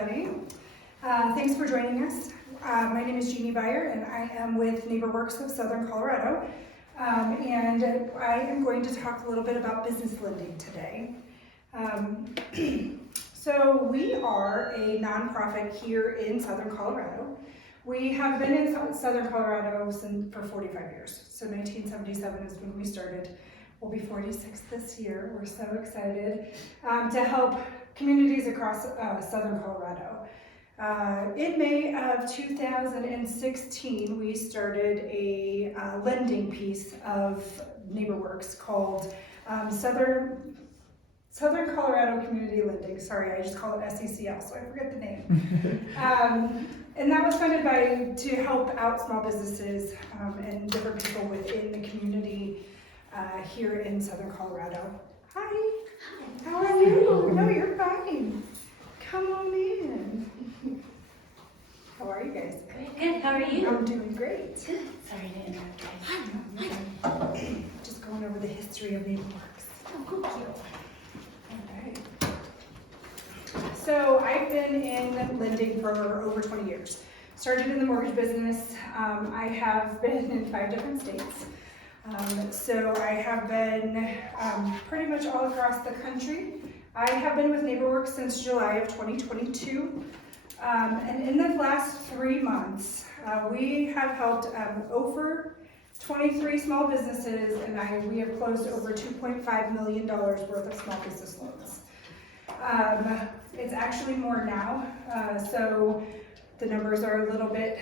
everybody. Thanks for joining us. My name is Jeannie Beyer, and I am with NeighborWorks of Southern Colorado. And I am going to talk a little bit about business lending today. So we are a nonprofit here in Southern Colorado. We have been in Southern Colorado for 45 years. So 1977 is when we started. We'll be 46 this year. We're so excited to help communities across Southern Colorado. In May of 2016, we started a lending piece of NeighborWorks called Southern Colorado Community Lending. Sorry, I just call it SECL, so I forget the name. And that was funded to help out small businesses and different people within the community here in Southern Colorado. Hi. How are you? No, you're fine. Come on in. How are you guys? Good. How are you? I'm doing great. Good. Sorry to interrupt, guys. Just going over the history of NeighborWorks. Oh, cool. All right. So I've been in lending for over 20 years. Started in the mortgage business. I have been in 5 different states. So I have been pretty much all across the country. I have been with NeighborWorks since July of 2022. And in the last 3 months, we have helped over 23 small businesses, and we have closed over $2.5 million worth of small business loans. It's actually more now, so the numbers are a little bit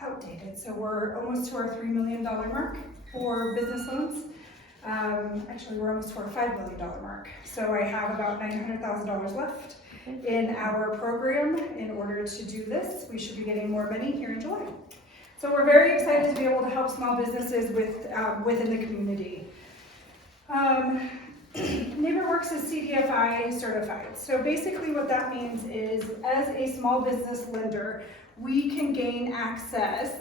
outdated. So we're almost to our $3 million mark for business loans. Actually, we're almost to our $5 million mark. So I have about $900,000 left in our program. In order to do this, we should be getting more money here in July. So we're very excited to be able to help small businesses within the community. NeighborWorks is CDFI certified. So basically what that means is, as a small business lender, we can gain access,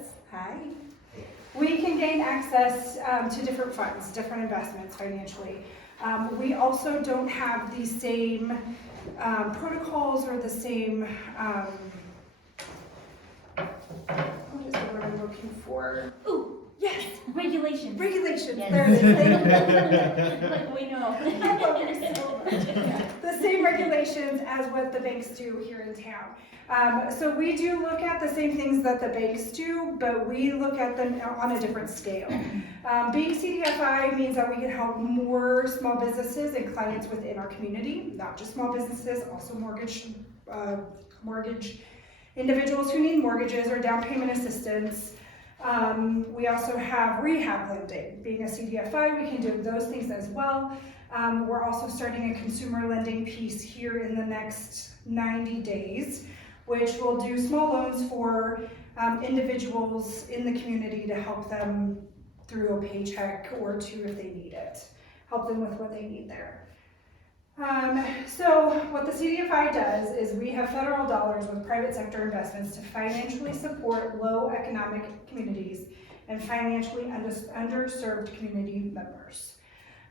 to different funds, different investments financially. We also don't have the same protocols or the same, what is the word I'm looking for? Ooh, yes! regulations. Regulations, Yes. there it is. Like we know. I love you so much. The same regulations as what the banks do here in town. So we do look at the same things that the banks do, but we look at them on a different scale. Being CDFI means that we can help more small businesses and clients within our community, not just small businesses, also mortgage individuals who need mortgages or down payment assistance. We also have rehab lending. Being a CDFI, we can do those things as well. We're also starting a consumer lending piece here in the next 90 days, which will do small loans for individuals in the community to help them through a paycheck or two if they need it. Help them with what they need there. So what the CDFI does is we have federal dollars with private sector investments to financially support low economic communities and financially underserved community members.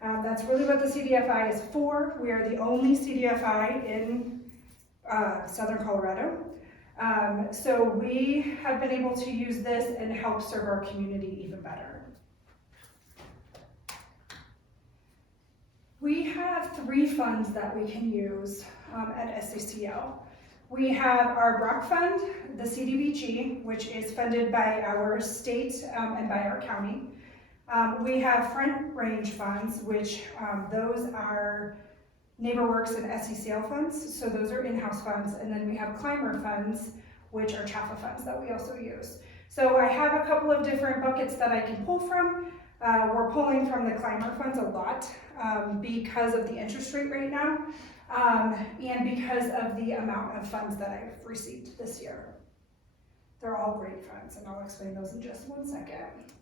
That's really what the CDFI is for. We are the only CDFI in Southern Colorado. So we have been able to use this and help serve our community even better. We have 3 funds that we can use at SACL. We have our Brock Fund, the CDBG, which is funded by our state and by our county. We have Front Range funds, which those are NeighborWorks and SECL funds, so those are in-house funds. And then we have Climber funds, which are CHAFA funds that we also use. So I have a couple of different buckets that I can pull from. We're pulling from the Climber funds a lot because of the interest rate right now and because of the amount of funds that I've received this year. They're all great funds, and I'll explain those in just 1 second.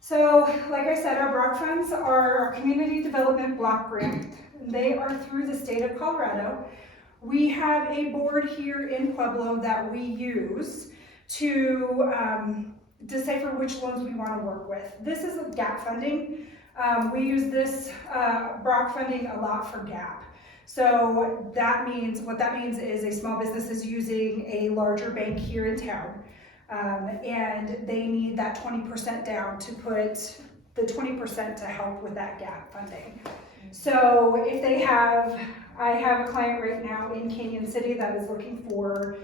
So, like I said, our Brock funds are our community development block grant. They are through the state of Colorado. We have a board here in Pueblo that we use to decipher which loans we want to work with. This is a gap funding. We use this Brock funding a lot for gap. So what that means is a small business is using a larger bank here in town. And they need that 20% down to put the 20% to help with that gap funding. So if I have a client right now in Canyon City that is looking for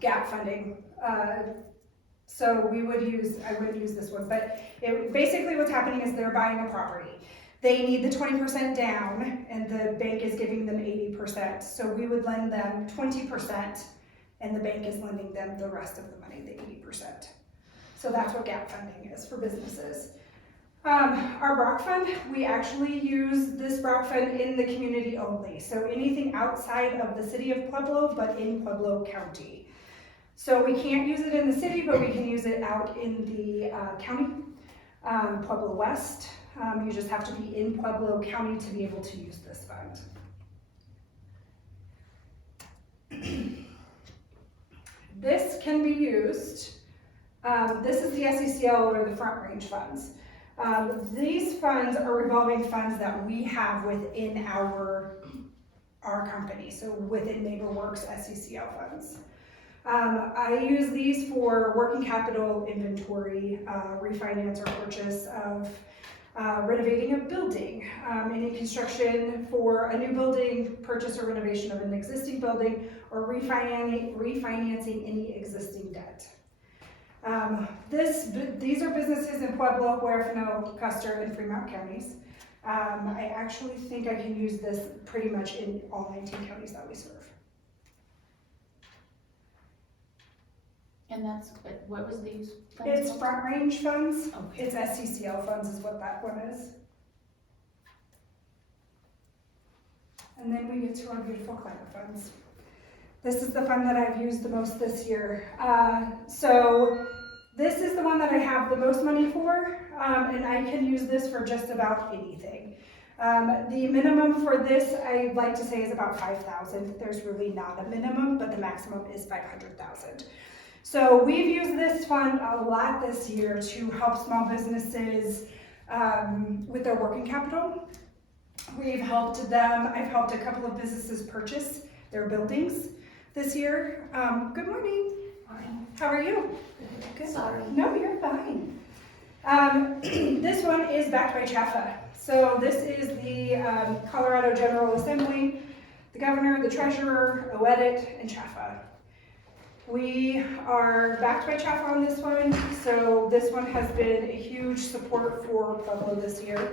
gap funding. So I wouldn't use this one, but basically what's happening is they're buying a property. They need the 20% down and the bank is giving them 80%. So we would lend them 20% and the bank is lending them the rest of the money, the 80%. So that's what gap funding is for businesses. Our Brock Fund, we actually use this Brock Fund in the community only. So anything outside of the city of Pueblo, but in Pueblo County. So we can't use it in the city, but we can use it out in the county, Pueblo West. You just have to be in Pueblo County to be able to use this fund. This can be used, this is the SECL or the Front Range funds. These funds are revolving funds that we have within our company, so within NeighborWorks SECL funds. I use these for working capital, inventory, refinance or purchase of renovating a building, any construction for a new building, purchase or renovation of an existing building, or refinancing any existing debt. These are businesses in Pueblo, Huerfano, Custer, and Fremont counties. I actually think I can use this pretty much in all 19 counties that we serve. And that's, what was these funds It's called? Front Range funds. Okay. It's SCCL funds is what that one is. And then we get to our beautiful climate funds. This is the fund that I've used the most this year. So this is the one that I have the most money for, and I can use this for just about anything. The minimum for this, I'd like to say, is about $5,000. There's really not a minimum, but the maximum is $500,000. So we've used this fund a lot this year to help small businesses with their working capital. I've helped a couple of businesses purchase their buildings this year. Good morning. Fine. How are you? Good. Sorry. No, you're fine. This one is backed by CHFA. So this is the Colorado General Assembly, the governor, the treasurer, OEDIT, and CHFA. We are backed by CHFA on this one, so this one has been a huge support for Pueblo this year.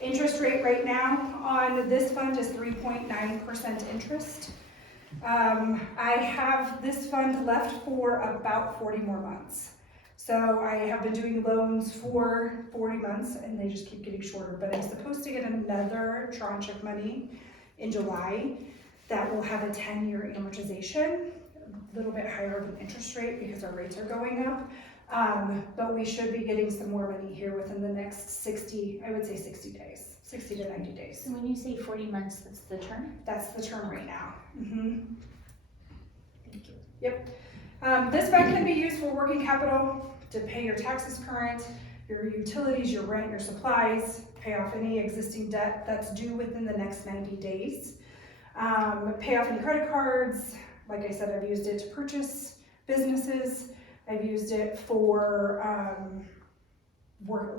Interest rate right now on this fund is 3.9% interest. I have this fund left for about 40 more months. So I have been doing loans for 40 months and they just keep getting shorter, but I'm supposed to get another tranche of money in July that will have a 10-year amortization, a little bit higher of an interest rate because our rates are going up. But we should be getting some more money here within the next 60 days, 60 to 90 days. So when you say 40 months, that's the term? That's the term right now. Thank you. Yep. This fund can be used for working capital to pay your taxes current, your utilities, your rent, your supplies, pay off any existing debt that's due within the next 90 days. Pay off any credit cards. Like I said, I've used it to purchase businesses. I've used it for a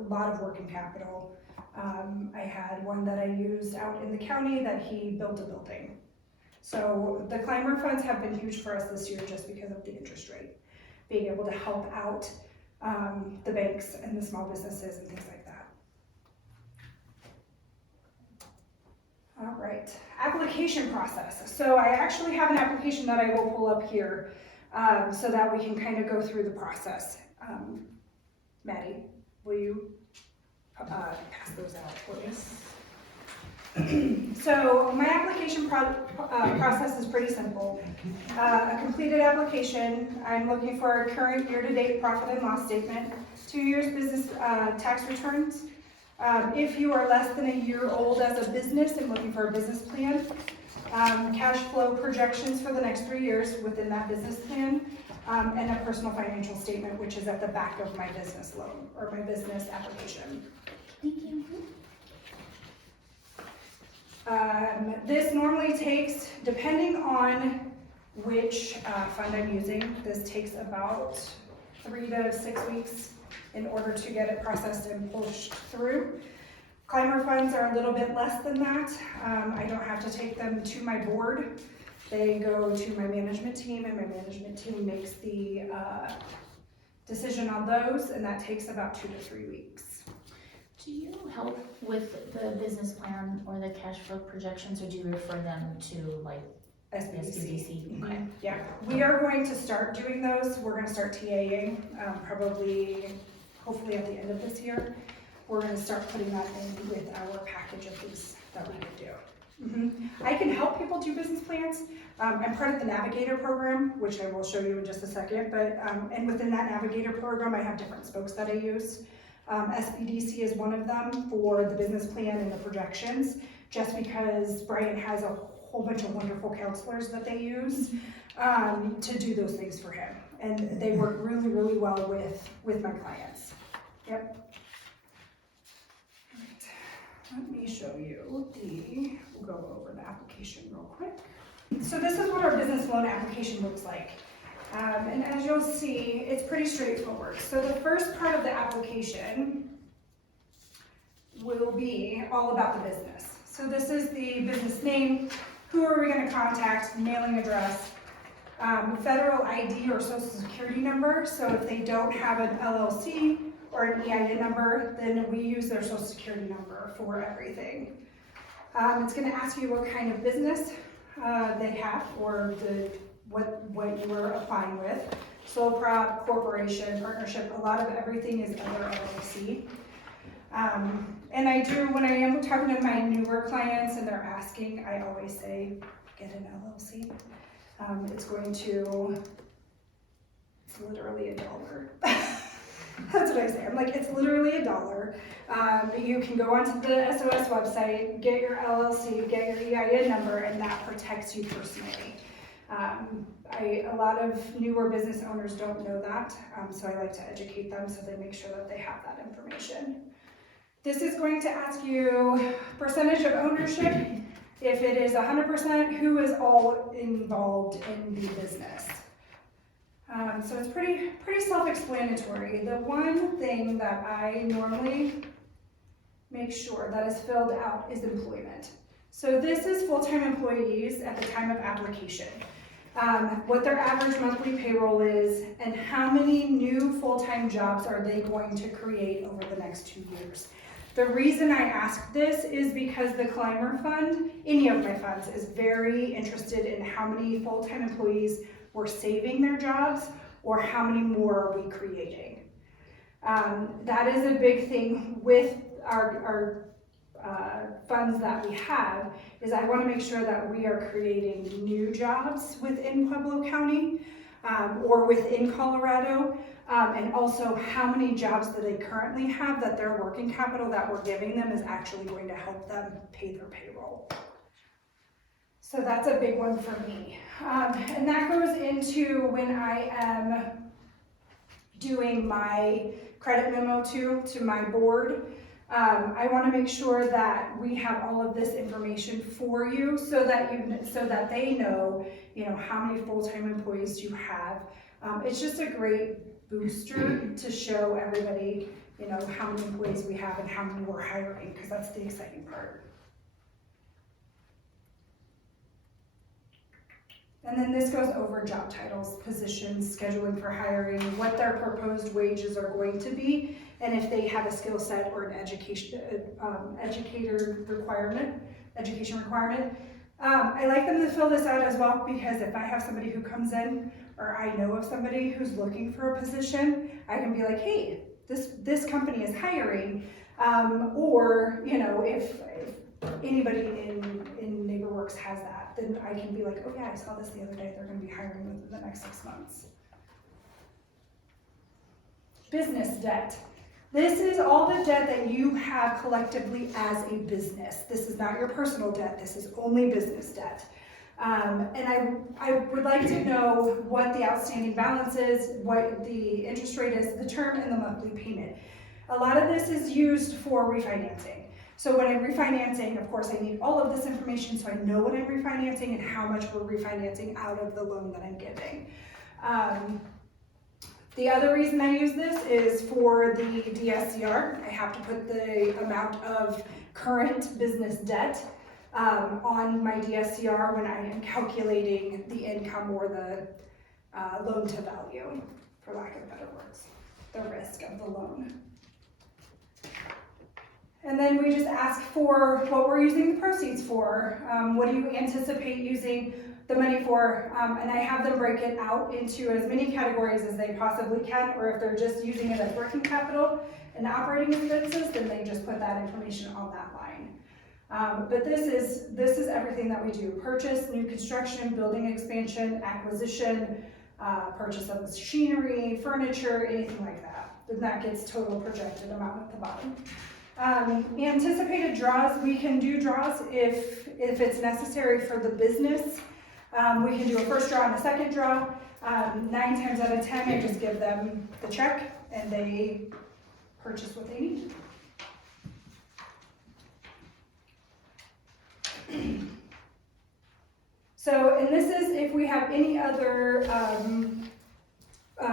lot of working capital. I had one that I used out in the county that he built a building. So the climber funds have been huge for us this year just because of the interest rate. Being able to help out the banks and the small businesses and things like that. All right, application process. So I actually have an application that I will pull up here so that we can kind of go through the process. Maddie, will you pass those out for us? So my application process is pretty simple. A completed application, I'm looking for a current year-to-date profit and loss statement, 2 years business tax returns. If you are less than a year old as a business, I'm looking for a business plan. Cash flow projections for the next 3 years within that business plan, and a personal financial statement, which is at the back of my business loan or my business application. Thank you. This normally takes, depending on which fund I'm using, this takes about 3 to 6 weeks in order to get it processed and pushed through. Climber funds are a little bit less than that. I don't have to take them to my board. They go to my management team, and my management team makes the decision on those, and that takes about 2 to 3 weeks. Do you help with the business plan or the cash flow projections, or do you refer them to like SBDC? Okay. Yeah, we are going to start doing those. We're going to start TAing probably, hopefully at the end of this year. We're going to start putting that in with our package of things that we would do. I can help people do business plans. I'm part of the Navigator program, which I will show you in just a second, but and within that Navigator program, I have different spokes that I use. SBDC is one of them for the business plan and the projections, just because Brian has a whole bunch of wonderful counselors that they use to do those things for him. And they work really, really well with my clients. Yep. All right. Let me show you we'll go over the application real quick. So this is what our business loan application looks like. And as you'll see, it's pretty straightforward. So the first part of the application will be all about the business. So this is the business name, who are we going to contact, mailing address, federal ID or social security number. So if they don't have an LLC or an EIN number, then we use their social security number for everything. It's going to ask you what kind of business they have, or what you are applying with. Sole prop, corporation, partnership, a lot of everything is under LLC. And I do, when I am talking to my newer clients and they're asking, I always say, get an LLC. It's literally $1. That's what I say. I'm like, it's literally $1. You can go onto the SOS website, get your LLC, get your EIN number, and that protects you personally. A lot of newer business owners don't know that, so I like to educate them so they make sure that they have that information. This is going to ask you percentage of ownership. If it is 100%, who is all involved in the business? So it's pretty self-explanatory. The one thing that I normally make sure that is filled out is employment. So this is full-time employees at the time of application. What their average monthly payroll is, and how many new full-time jobs are they going to create over the next 2 years. The reason I ask this is because the Climber Fund, any of my funds, is very interested in how many full-time employees we're saving their jobs, or how many more are we creating. That is a big thing with our funds that we have, is I want to make sure that we are creating new jobs within Pueblo County or within Colorado, and also how many jobs that they currently have that their working capital that we're giving them is actually going to help them pay their payroll. So that's a big one for me. And that goes into when I am doing my credit memo to my board. I want to make sure that we have all of this information for you so that they know, how many full-time employees you have. It's just a great booster to show everybody, how many employees we have and how many we're hiring, because that's the exciting part. And then this goes over job titles, positions, scheduling for hiring, what their proposed wages are going to be, and if they have a skill set or an education requirement. I like them to fill this out as well, because if I have somebody who comes in, or I know of somebody who's looking for a position, I can be like, hey, this company is hiring, or if anybody in NeighborWorks has that, then I can be like, oh yeah, I saw this the other day, they're going to be hiring within the next 6 months. Business debt. This is all the debt that you have collectively as a business. This is not your personal debt, this is only business debt. And I would like to know what the outstanding balance is, what the interest rate is, the term, and the monthly payment. A lot of this is used for refinancing. So when I'm refinancing, of course, I need all of this information so I know what I'm refinancing and how much we're refinancing out of the loan that I'm giving. The other reason I use this is for the DSCR. I have to put the amount of current business debt on my DSCR when I am calculating the income or the loan to value, for lack of better words, the risk of the loan. And then we just ask for what we're using the proceeds for. What do you anticipate using the money for? And I have them break it out into as many categories as they possibly can, or if they're just using it as working capital and operating expenses, then they just put that information on that line. But this is everything that we do: purchase, new construction, building expansion, acquisition, purchase of machinery, furniture, anything like that. Then that gets total projected amount at the bottom. Anticipated draws, we can do draws if it's necessary for the business. We can do a first draw and a second draw. 9 times out of 10, I just give them the check and they purchase what they need. So, and this is if we have any other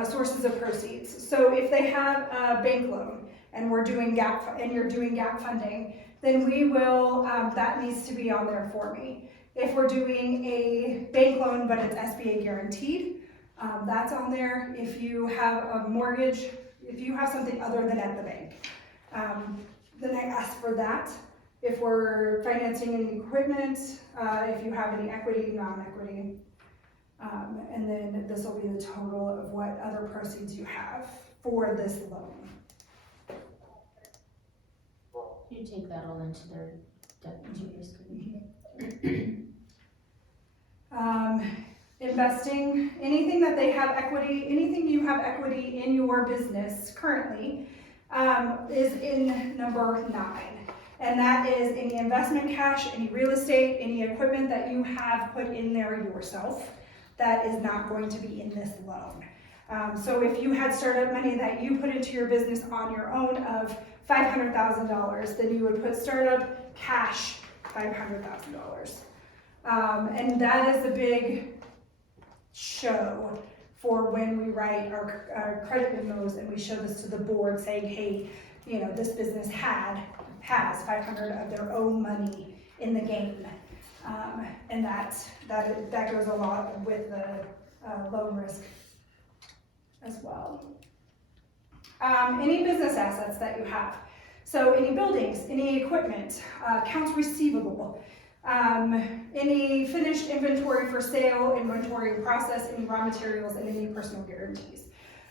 sources of proceeds. So if they have a bank loan and we're doing gap, and you're doing gap funding, then we will, that needs to be on there for me. If we're doing a bank loan but it's SBA guaranteed, that's on there. If you have a mortgage, if you have something other than at the bank, then I ask for that. If we're financing any equipment, if you have any equity, non-equity, and then this will be the total of what other proceeds you have for this loan. You take that all into their debt, basically. Investing, anything that they have equity, anything you have equity in your business currently, is in number 9. And that is any investment cash, any real estate, any equipment that you have put in there yourself that is not going to be in this loan. So if you had startup money that you put into your business on your own of $500,000, then you would put startup cash $500,000. And that is a big show for when we write our credit memos and we show this to the board saying, hey, you know, this business has 500 of their own money in the game. And that goes a lot with the loan risk as well. Any business assets that you have. So any buildings, any equipment, accounts receivable, any finished inventory for sale, inventory in process, any raw materials, and any personal guarantees.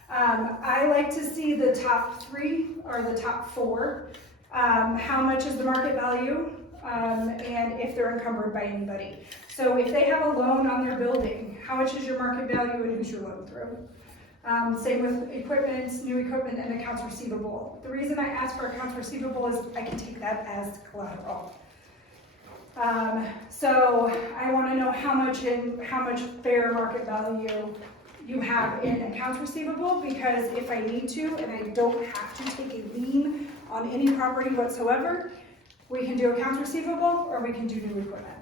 I like to see the top 3 or the top 4. How much is the market value, and if they're encumbered by anybody. So if they have a loan on their building, how much is your market value and who's your loan through? Same with equipment, new equipment, and accounts receivable. The reason I ask for accounts receivable is I can take that as collateral. So I want to know how much fair market value you have in accounts receivable, because if I need to and I don't have to take a lien on any property whatsoever, we can do accounts receivable or we can do new equipment.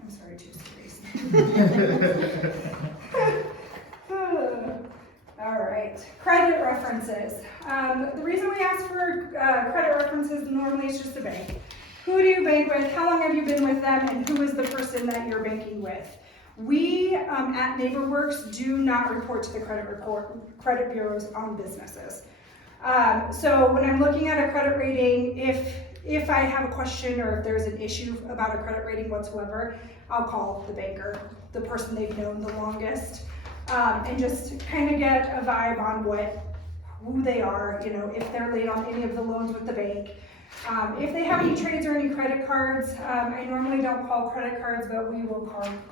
I'm sorry, too serious. All right, credit references. The reason we ask for credit references normally is just a bank. Who do you bank with? How long have you been with them? And who is the person that you're banking with? We at NeighborWorks do not report to the credit bureaus on businesses. So when I'm looking at a credit rating, if I have a question or if there's an issue about a credit rating whatsoever, I'll call the banker, the person they've known the longest, and just kind of get a vibe on who they are, you know, if they're late on any of the loans with the bank. If they have any trades or any credit cards, I normally don't call credit cards, but we will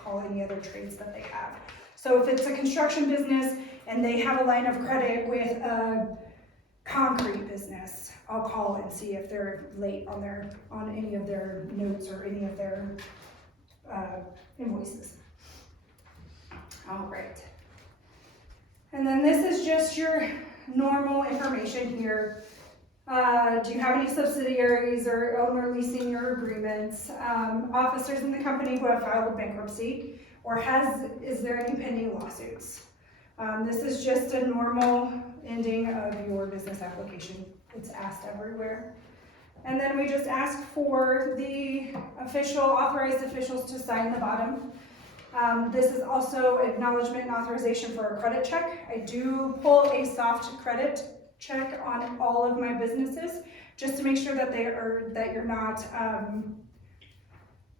call any other trades that they have. So if it's a construction business and they have a line of credit with a concrete business, I'll call and see if they're late on any of their notes or any of their invoices. All right. And then this is just normal information here. Do you have any subsidiaries or owner leasing or agreements? Officers in the company who have filed bankruptcy, or is there any pending lawsuits? This is just a normal ending of your business application. It's asked everywhere. And then we just ask for the authorized officials to sign the bottom. This is also acknowledgement and authorization for a credit check. I do pull a soft credit check on all of my businesses, just to make sure that that you're not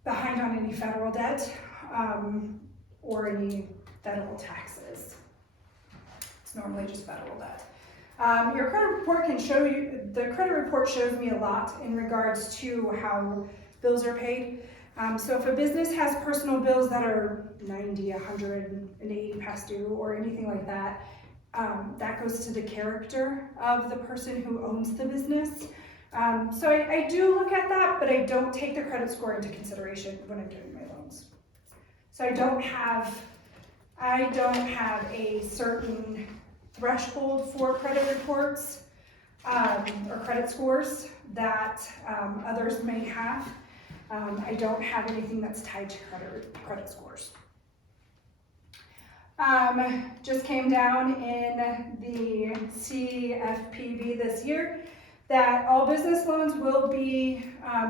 behind on any federal debt or any federal taxes. It's normally just federal debt. Your credit report can show you, the credit report shows me a lot in regards to how bills are paid. So if a business has personal bills that are 90, 180 past due or anything like that, that goes to the character of the person who owns the business. So I do look at that, but I don't take the credit score into consideration when I'm doing my loans. So I don't have a certain threshold for credit reports or credit scores that others may have. I don't have anything that's tied to credit scores. Just came down in the CFPB this year that all business loans will be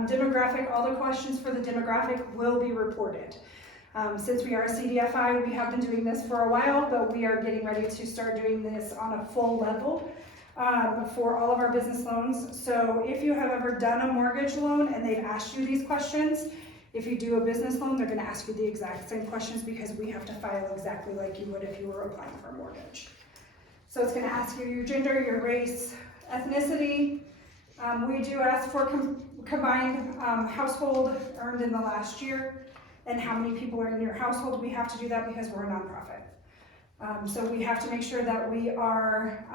demographic, all the questions for the demographic will be reported. Since we are a CDFI, we have been doing this for a while, but we are getting ready to start doing this on a full level for all of our business loans. So if you have ever done a mortgage loan and they've asked you these questions, if you do a business loan, they're gonna ask you the exact same questions because we have to file exactly like you would if you were applying for a mortgage. So it's gonna ask you your gender, your race, ethnicity. We do ask for combined household earned in the last year and how many people are in your household. We have to do that because we're a nonprofit. So we have to make sure that we are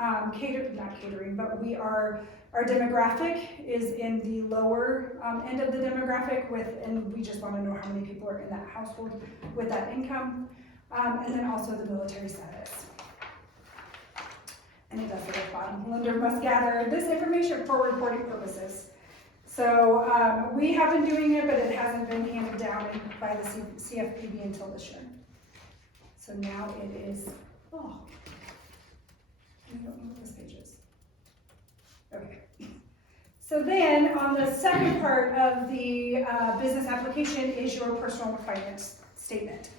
our demographic is in the lower end of the demographic and we just want to know how many people are in that household with that income, and then also the military status. And it does say at the bottom, lender must gather this information for reporting purposes. So we have been doing it, but it hasn't been handed down by the CFPB until this year. So now it is, I don't know what this page is. Okay. So then on the second part of the business application is your personal finance statement.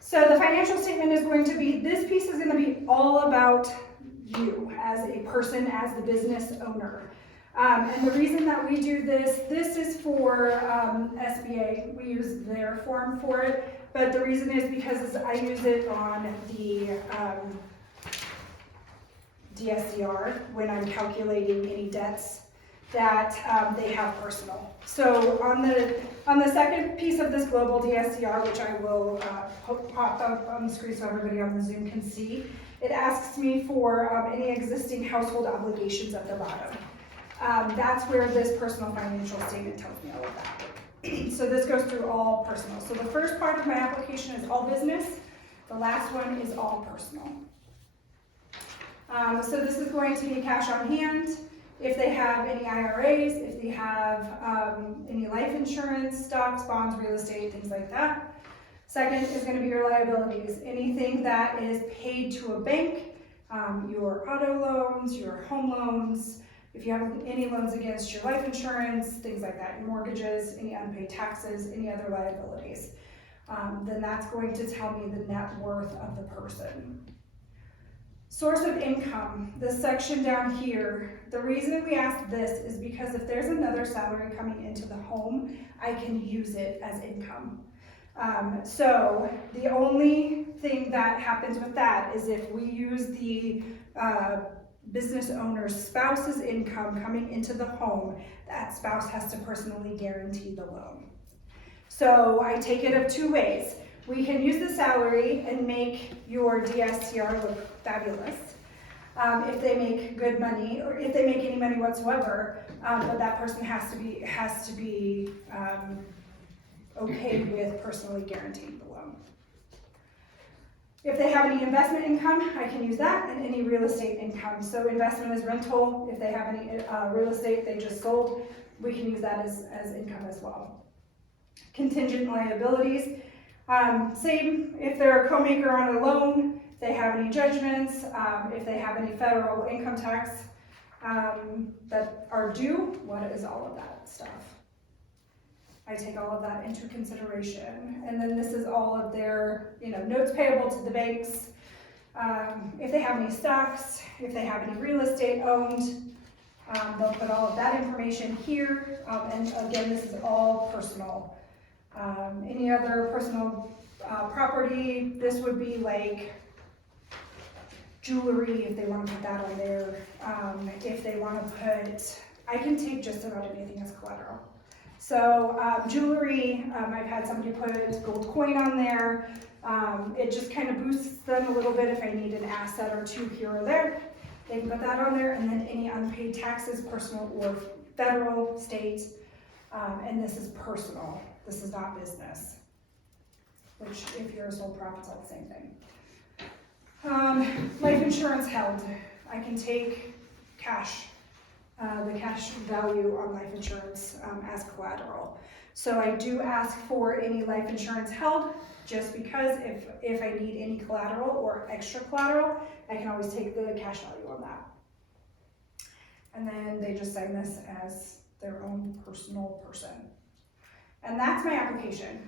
So the financial statement is going to be, this piece is going to be all about you as a person, as the business owner. And the reason that we do this is for SBA. We use their form for it, but the reason is because I use it on the DSCR when I'm calculating any debts that they have personal. So on the second piece of this global DSCR, which I will pop up on the screen so everybody on the Zoom can see, it asks me for any existing household obligations at the bottom. That's where this personal financial statement tells me all of that. So this goes through all personal. So the first part of my application is all business. The last one is all personal. So this is going to be cash on hand, if they have any IRAs, if they have any life insurance, stocks, bonds, real estate, things like that. Second is going to be your liabilities, anything that is paid to a bank, your auto loans, your home loans, if you have any loans against your life insurance, things like that, your mortgages, any unpaid taxes, any other liabilities, then that's going to tell me the net worth of the person. Source of income, this section down here, the reason we ask this is because if there's another salary coming into the home, I can use it as income. So the only thing that happens with that is if we use the business owner's spouse's income coming into the home, that spouse has to personally guarantee the loan. So I take it of two ways. We can use the salary and make your DSCR look fabulous if they make good money or if they make any money whatsoever, but that person has to be okay with personally guaranteeing the loan. If they have any investment income, I can use that, and any real estate income. So investment is rental. If they have any real estate they just sold, we can use that as income as well. Contingent liabilities, same. If they're a co-maker on a loan, they have any judgments, if they have any federal income tax that are due, what is all of that stuff? I take all of that into consideration. And then this is all of their, notes payable to the banks. If they have any stocks, if they have any real estate owned, they'll put all of that information here. And again, this is all personal. Any other personal property, this would be like jewelry, if they want to put that on there. If they want to put, I can take just about anything as collateral. So jewelry, I've had somebody put a gold coin on there. It just kind of boosts them a little bit if I need an asset or two here or there. They can put that on there, and then any unpaid taxes, personal or federal, state, and this is personal. This is not business, which if you're a sole prop, it's all the same thing. Life insurance held. I can take cash. The cash value on life insurance as collateral. So I do ask for any life insurance held, just because if I need any collateral or extra collateral, I can always take the cash value on that. And then they just sign this as their own personal person. And that's my application.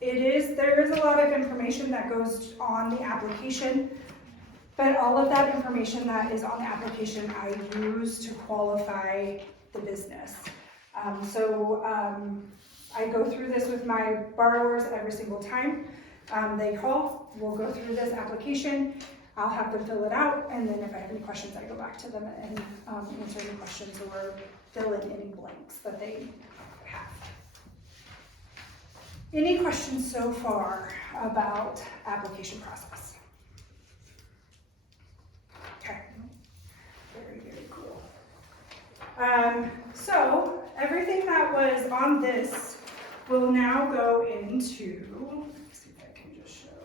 There is a lot of information that goes on the application. But all of that information that is on the application, I use to qualify the business. I go through this with my borrowers every single time. They call, we'll go through this application, I'll have them fill it out, and then if I have any questions, I go back to them and answer any questions or fill in any blanks that they have. Any questions so far about application process? Okay, very, very cool. So everything that was on this will now go into, let's see if I can just show.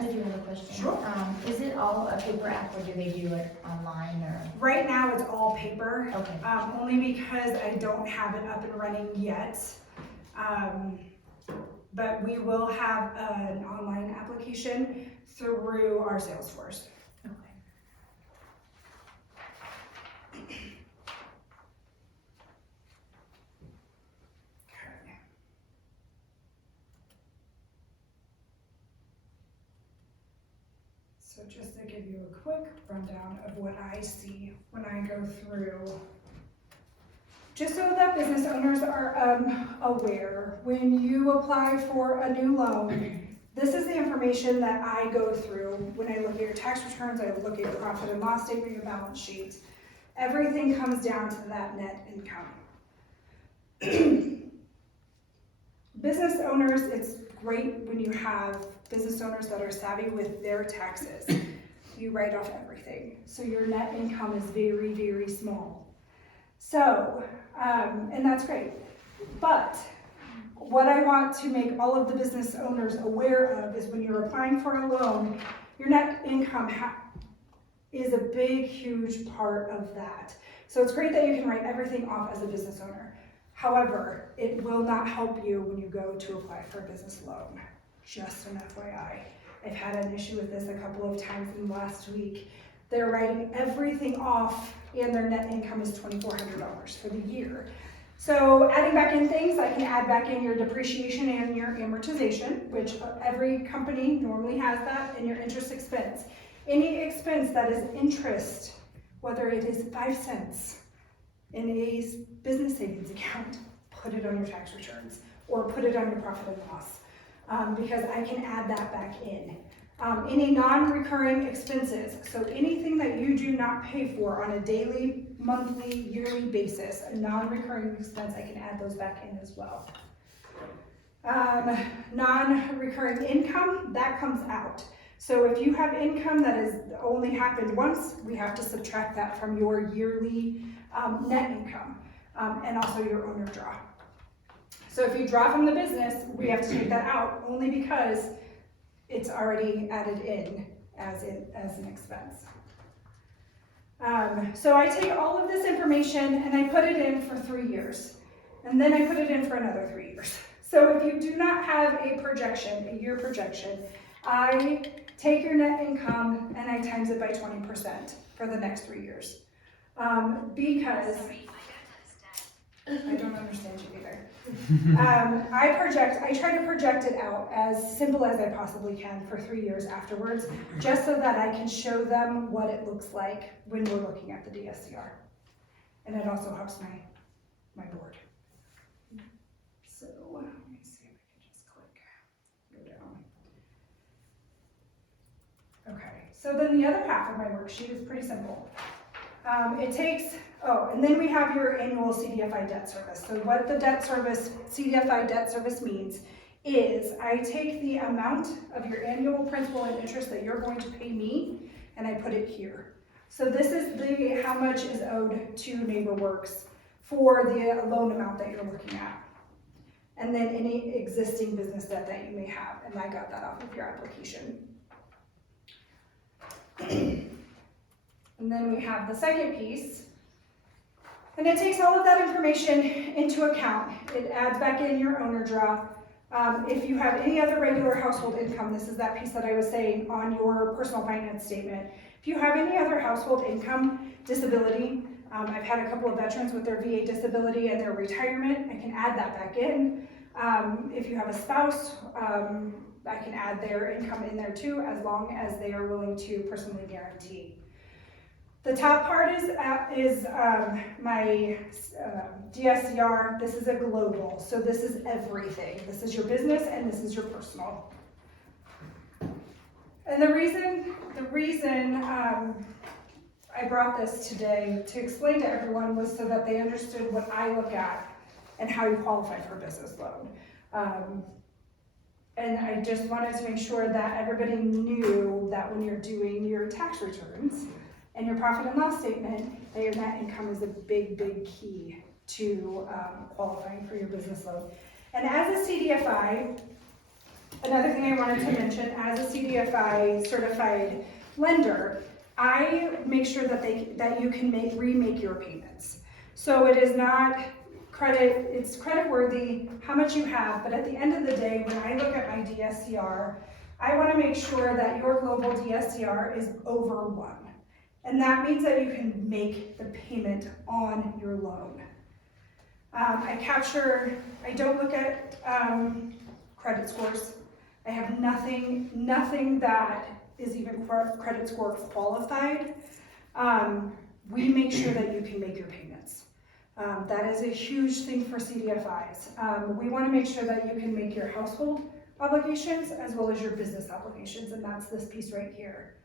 I do have a question. Sure. Is it all a paper app, or do they do it online, or? Right now it's all paper. Okay. Only because I don't have it up and running yet. But we will have an online application through our Salesforce. Okay. So just to give you a quick rundown of what I see when I go through, just so that business owners are aware, when you apply for a new loan, this is the information that I go through when I look at your tax returns, I look at your profit and loss statement, your balance sheet. Everything comes down to that net income. Business owners, it's great when you have business owners that are savvy with their taxes. You write off everything. So your net income is very, very small. So, and that's great. But what I want to make all of the business owners aware of is when you're applying for a loan, your net income is a big, huge part of that. So it's great that you can write everything off as a business owner. However, it will not help you when you go to apply for a business loan. Just an FYI. I've had an issue with this a couple of times in the last week. They're writing everything off and their net income is $2,400 for the year. So adding back in things, I can add back in your depreciation and your amortization, which every company normally has that, and your interest expense. Any expense that is interest, whether it is 5 cents in a business savings account, put it on your tax returns or put it on your profit and loss, because I can add that back in. Any non-recurring expenses, so anything that you do not pay for on a daily, monthly, yearly basis, a non-recurring expense, I can add those back in as well. Non-recurring income, that comes out. So if you have income that has only happened once, we have to subtract that from your yearly net income, and also your owner draw. So if you draw from the business, we have to take that out only because it's already added in as an expense. So I take all of this information and I put it in for 3 years. And then I put it in for another 3 years. So if you do not have a projection, a year projection, I take your net income and I times it by 20% for the next 3 years. Because I don't understand you either. I try to project it out as simple as I possibly can for 3 years afterwards, just so that I can show them what it looks like when we're looking at the DSCR. And it also helps my board. So let me see if I can just go down. Okay, so then the other half of my worksheet is pretty simple. And then we have your annual CDFI debt service. So what the CDFI debt service means is I take the amount of your annual principal and interest that you're going to pay me, and I put it here. So this is how much is owed to NeighborWorks for the loan amount that you're looking at. And then any existing business debt that you may have, and I got that off of your application. And then we have the second piece, and it takes all of that information into account. It adds back in your owner draw. If you have any other regular household income, this is that piece that I was saying on your personal finance statement. If you have any other household income, disability, I've had a couple of veterans with their VA disability and their retirement, I can add that back in. If you have a spouse, I can add their income in there too, as long as they are willing to personally guarantee. The top part is my DSCR. This is a global, so this is everything. This is your business and this is your personal. And the reason I brought this today to explain to everyone was so that they understood what I look at and how you qualify for a business loan. And I just wanted to make sure that everybody knew that when you're doing your tax returns and your profit and loss statement, that your net income is a big, big key to qualifying for your business loan. And as a CDFI, another thing I wanted to mention, as a CDFI certified lender, I make sure that you can remake your payments. So it is not it's credit worthy how much you have, but at the end of the day, when I look at my DSCR, I want to make sure that your global DSCR is over 1. And that means that you can make the payment on your loan. I don't look at credit scores. I have nothing that is even credit score qualified. We make sure that you can make your payments. That is a huge thing for CDFIs. We want to make sure that you can make your household obligations as well as your business obligations, and that's this piece right here.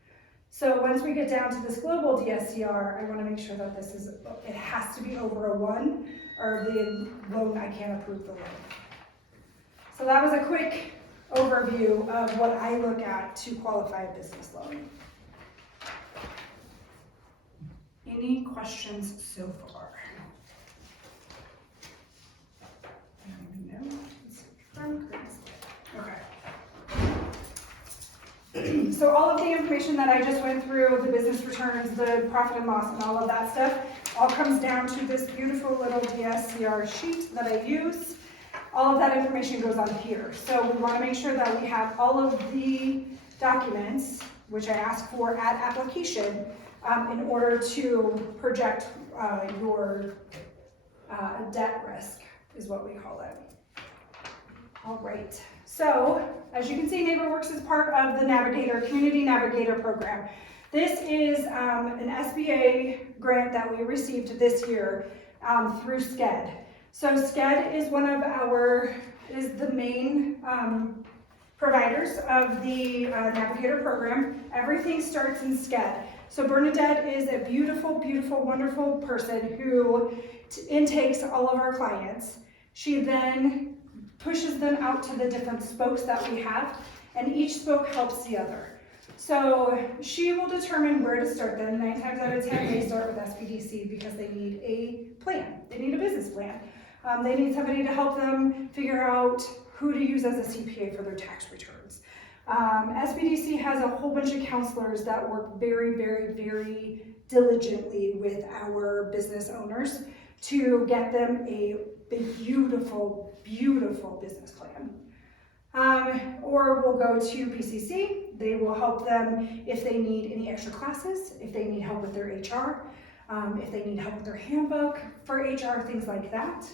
So once we get down to this global DSCR, I want to make sure that it has to be over a 1, or the loan, I can't approve the loan. So that was a quick overview of what I look at to qualify a business loan. Any questions so far? Okay. So all of the information that I just went through, the business returns, the profit and loss, and all of that stuff, all comes down to this beautiful little DSCR sheet that I use. All of that information goes on here. So we want to make sure that we have all of the documents, which I ask for at application, in order to project your debt risk, is what we call it. All right. So, as you can see, NeighborWorks is part of the Community Navigator program. This is an SBA grant that we received this year through SCED. So SCED is the main providers of the Navigator program. Everything starts in SCED. So Bernadette is a beautiful, beautiful, wonderful person who intakes all of our clients. She then pushes them out to the different spokes that we have, and each spoke helps the other. So she will determine where to start them. 9 times out of 10, they start with SBDC because they need a plan. They need a business plan. They need somebody to help them figure out who to use as a CPA for their tax returns. SBDC has a whole bunch of counselors that work very, very, very diligently with our business owners to get them a beautiful, beautiful business plan. Or we'll go to PCC. They will help them if they need any extra classes, if they need help with their HR, if they need help with their handbook for HR, things like that.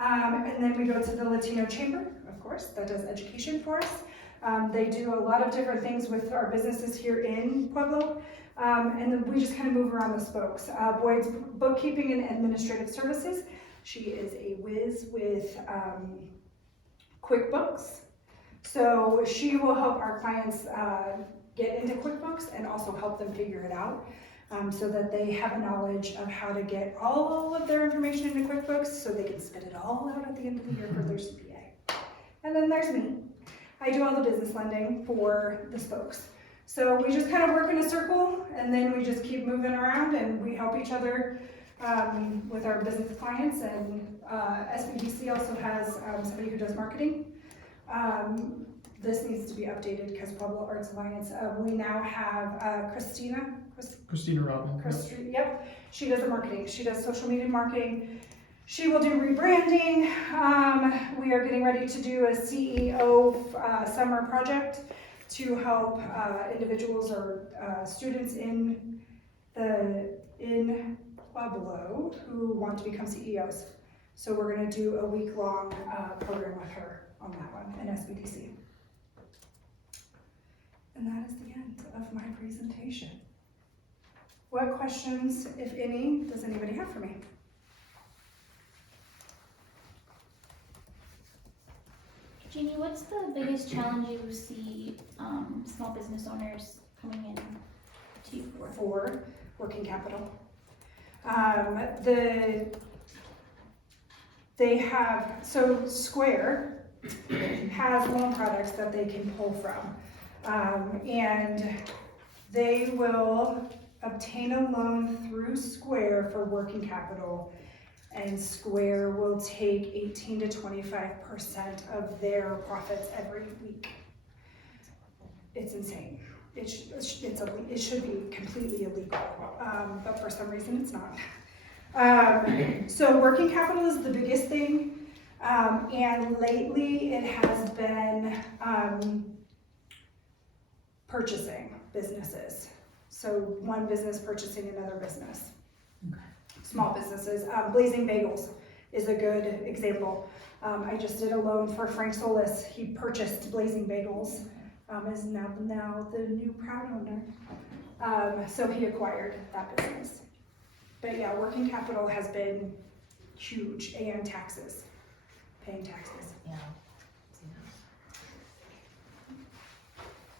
And then we go to the Latino Chamber, of course, that does education for us. They do a lot of different things with our businesses here in Pueblo. And then we just kind of move around the spokes. Boyd's Bookkeeping and Administrative Services. She is a whiz with QuickBooks. So she will help our clients get into QuickBooks and also help them figure it out so that they have a knowledge of how to get all of their information into QuickBooks so they can spit it all out at the end of the year for their CPA. And then there's me. I do all the business lending for the spokes. So we just kind of work in a circle and then we just keep moving around and we help each other with our business clients. And SBDC also has somebody who does marketing. This needs to be updated because Pueblo Arts Alliance, we now have Christina Robin. Yep, she does the marketing. She does social media marketing. She will do rebranding. We are getting ready to do a CEO summer project to help individuals or students in Pueblo who want to become CEOs. So we're going to do a week-long program with her on that one in SBDC. And that is the end of my presentation. What questions, if any, does anybody have for me? Jeannie, what's the biggest challenge you see small business owners coming in to you for? For working capital. So Square has loan products that they can pull from. And they will obtain a loan through Square for working capital, and Square will take 18 to 25% of their profits every week. It's insane. It should be completely illegal, but for some reason it's not. So working capital is the biggest thing, and lately it has been purchasing businesses. So one business purchasing another business. Okay. Small businesses. Blazing Bagels is a good example. I just did a loan for Frank Solis. He purchased Blazing Bagels, is now the new proud owner. So he acquired that business. But yeah, working capital has been huge, and taxes, paying taxes. Yeah.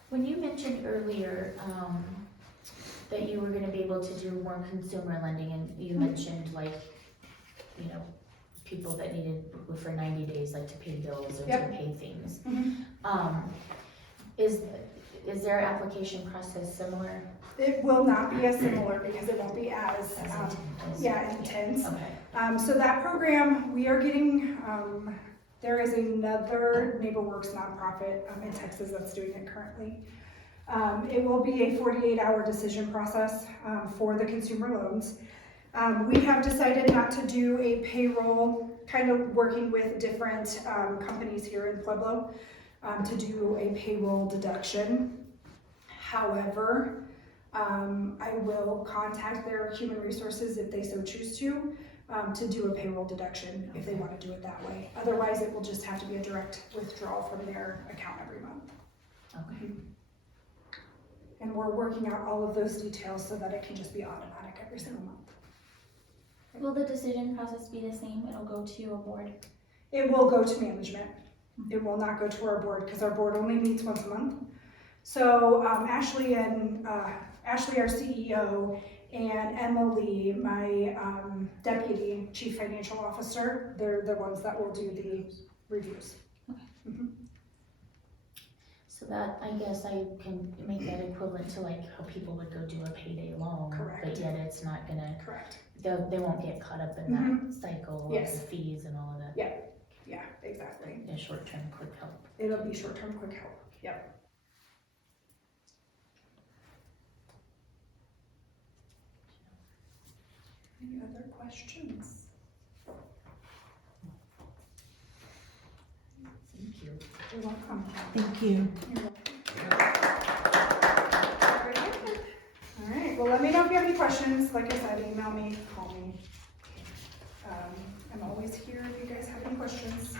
When you mentioned earlier that you were going to be able to do more consumer lending, and you mentioned people that needed for 90 days, like to pay bills or Yep. to pay things. Mm-hmm. Is their application process similar? It will not be as similar because it won't be as intense. Okay. So that program, we are getting, there is another NeighborWorks nonprofit in Texas that's doing it currently. It will be a 48-hour decision process for the consumer loans. We have decided not to do a payroll, kind of working with different companies here in Pueblo to do a payroll deduction. However, I will contact their human resources if they so choose to do a payroll deduction if they want to do it that way. Otherwise, it will just have to be a direct withdrawal from their account every month. Okay. And we're working out all of those details so that it can just be automatic every single month. Will the decision process be the same? It'll go to a board? It will go to management. It will not go to our board because our board only meets once a month. So Ashley, our CEO, and Emily, my deputy chief financial officer, they're the ones that will do the reviews. Okay. Mm-hmm. So So that, I guess I can make that equivalent to like how people would go do a payday loan. Correct. But yet it's not gonna, Correct. they won't get caught up in that cycle of Yes. the fees and all of that. Yeah, exactly. A short-term quick help. It'll be short-term quick help. Yep. Any other questions? Thank you. You're welcome. Thank you. You're welcome. Very good. All right, well, let me know if you have any questions. Like I said, email me, call me. I'm always here if you guys have any questions.